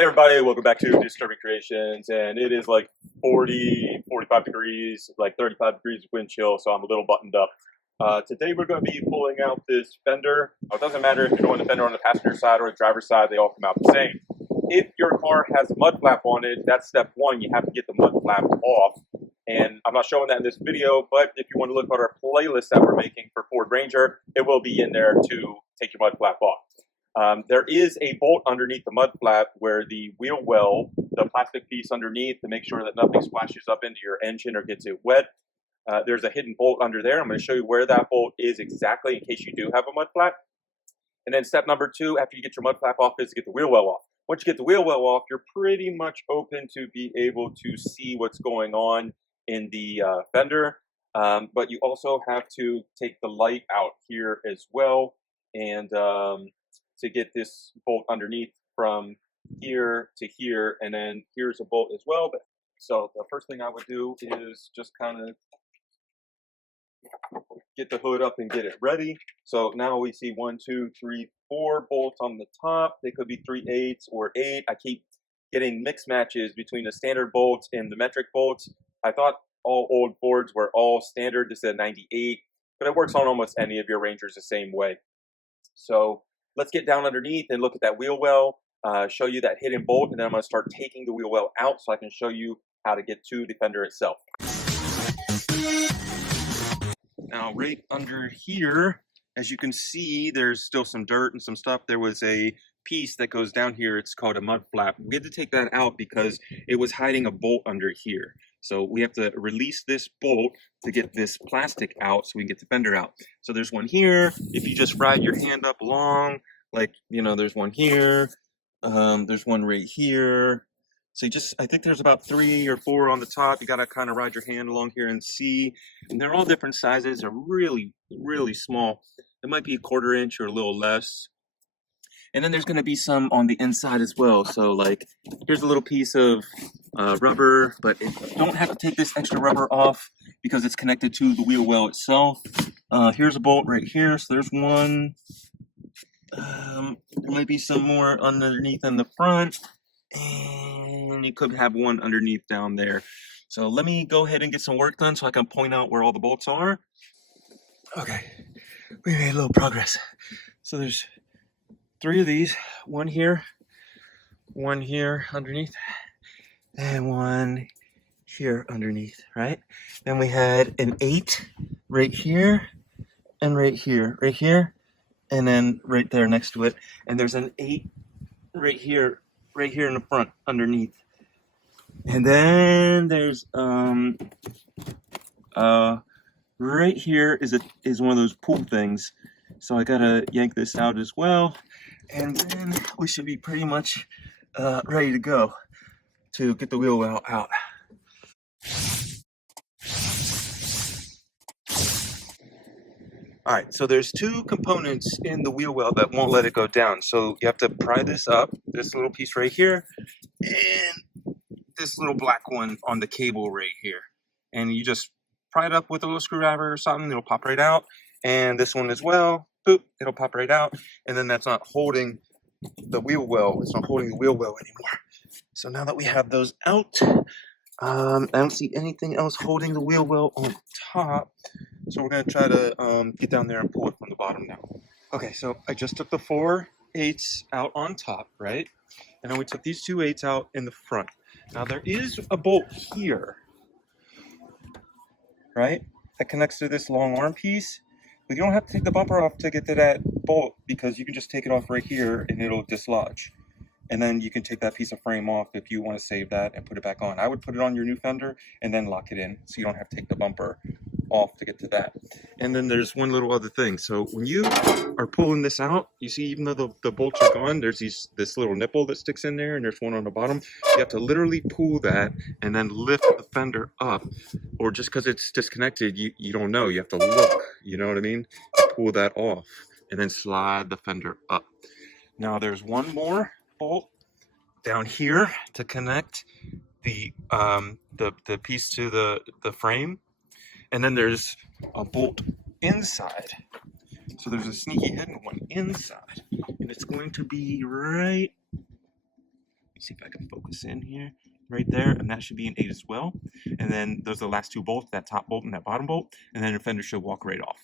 Hey everybody, welcome back to Disturbing Kreationz, and it is like 40, 45 degrees, like 35 degrees wind chill, so I'm a little buttoned up. Today we're going to be pulling out this Fender. It doesn't matter if you're doing the Fender on the passenger side or the driver's side, they all come out the same. If your car has a mud flap on it, that's step one, you have to get the mud flap off. And I'm not showing that in this video, but if you want to look at our playlist that we're making for Ford Ranger, it will be in there to take your mud flap off. There is a bolt underneath the mud flap where the wheel well, the plastic piece underneath to make sure that nothing splashes up into your engine or gets it wet. There's a hidden bolt under there. I'm going to show you where that bolt is exactly in case you do have a mud flap. And then step number two, after you get your mud flap off, is to get the wheel well off. Once you get the wheel well off, you're pretty much open to be able to see what's going on in the fender. But you also have to take the light out here as well. And to get this bolt underneath from here to here, and then here's a bolt as well. So the first thing I would do is just kind of get the hood up and get it ready. So now we see 1, 2, 3, 4 bolts on the top. They could be 3/8 or 8. I keep getting mix matches between the standard bolts and the metric bolts. I thought all old Fords were all standard. This is a 98, but it works on almost any of your Rangers the same way. So let's get down underneath and look at that wheel well, show you that hidden bolt, and then I'm going to start taking the wheel well out so I can show you how to get to the fender itself. Now, right under here, as you can see, there's still some dirt and some stuff. There was a piece that goes down here. It's called a mud flap. We had to take that out because it was hiding a bolt under here. So we have to release this bolt to get this plastic out so we can get the fender out. So there's one here. If you just ride your hand up along, like, you know, there's one here. There's one right here. So I think there's about 3 or 4 on the top. You got to kind of ride your hand along here and see. And they're all different sizes. They're really, really small. It might be a 1/4 inch or a little less. And then there's going to be some on the inside as well. So like, here's a little piece of rubber, but you don't have to take this extra rubber off because it's connected to the wheel well itself. Here's a bolt right here. So there's one. There might be some more underneath in the front. And you could have one underneath down there. So let me go ahead and get some work done so I can point out where all the bolts are. Okay, we made a little progress. So there's 3 of these, one here underneath, and one here underneath, right? Then we had an 8 right here, and right here, and then right there next to it. And there's an 8 right here in the front underneath. And then there's right here is one of those pull things. So I gotta yank this out as well. And then we should be pretty much ready to go to get the wheel well out. All right, so there's 2 components in the wheel well that won't let it go down. So you have to pry this up, this little piece right here, and this little black one on the cable right here. And you just pry it up with a little screwdriver or something, it'll pop right out. And this one as well, boop, it'll pop right out. And then that's not holding the wheel well, it's not holding the wheel well anymore. So now that we have those out, I don't see anything else holding the wheel well on top. So we're going to try to get down there and pull it from the bottom now. Okay, so I just took the 4/8 out on top, right? And then we took these 2/8 out in the front. Now there is a bolt here, right? That connects to this long arm piece. But you don't have to take the bumper off to get to that bolt because you can just take it off right here and it'll dislodge. And then you can take that piece of frame off if you want to save that and put it back on. I would put it on your new fender and then lock it in so you don't have to take the bumper off to get to that. And then there's one little other thing. So when you are pulling this out, you see even though the bolts are gone, there's this little nipple that sticks in there and there's one on the bottom. You have to literally pull that and then lift the fender up. Or just because it's disconnected, you don't know. You have to look, you know what I mean? You pull that off and then slide the fender up. Now there's one more bolt down here to connect the piece to the frame, and then there's a bolt inside. So there's a sneaky hidden one inside, and it's going to be right See if I can focus in here. Right there, and that should be an 8 as well. And then those are the last two bolts, that top bolt and that bottom bolt, and then the fender should walk right off.